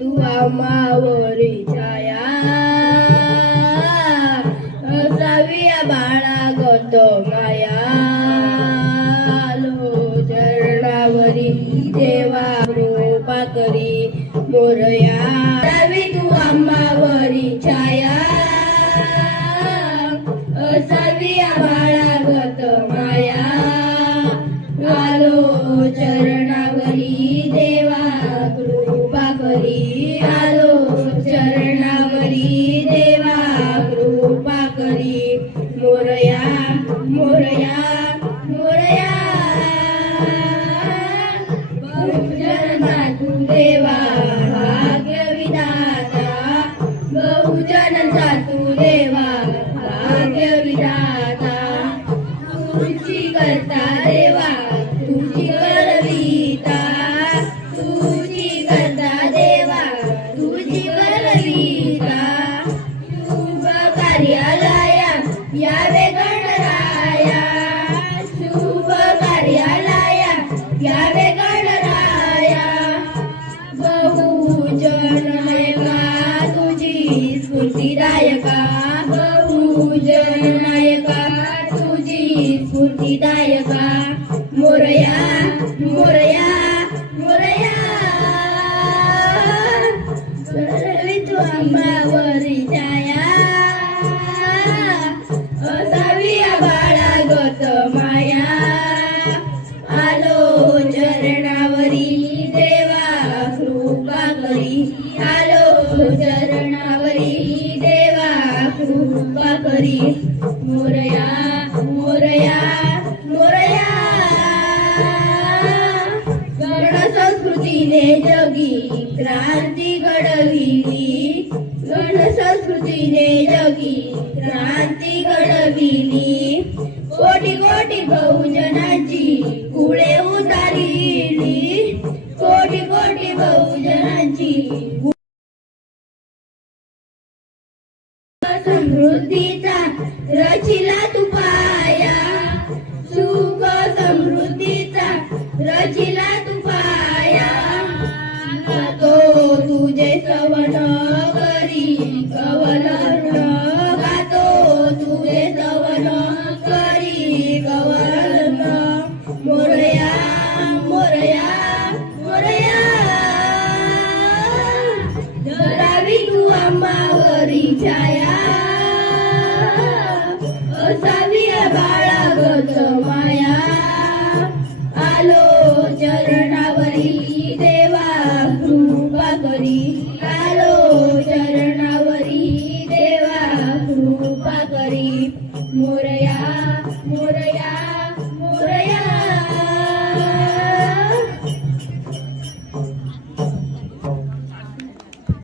तू आम्हावरी छाया. असावी या बाळा गत माया. लो चरणावरी देवा कृपा करी मोरया. असावी तू आम्हावरी छाया. असावी या बहुजनाचा तू देवा भाग्य विधाता तुझी करता देवा तुझी करविता तुझी करता देवा तुझी करविता शुभ कार्यालया यावे गणराया शुभ कार्यालया यावे स्फूर्तिदायका मोरया मोरया मोरया सर्वितु अंबावरी छाया असावी बाळा गत माया आलो चरणावरी देवा कृपा करी आलो चरणावरी देवा कृपा करी मोरया क्रांती घडविली. गण संस्कृतीने जगी क्रांती घडविली. कोटी कोटी बहुजनाची कुळे उतारिली. कोटी कोटी बहुजनाची समृद्धीचा रचिला तू गत माया. आलो चरणावरी दे कृपा करी मोरया मोरया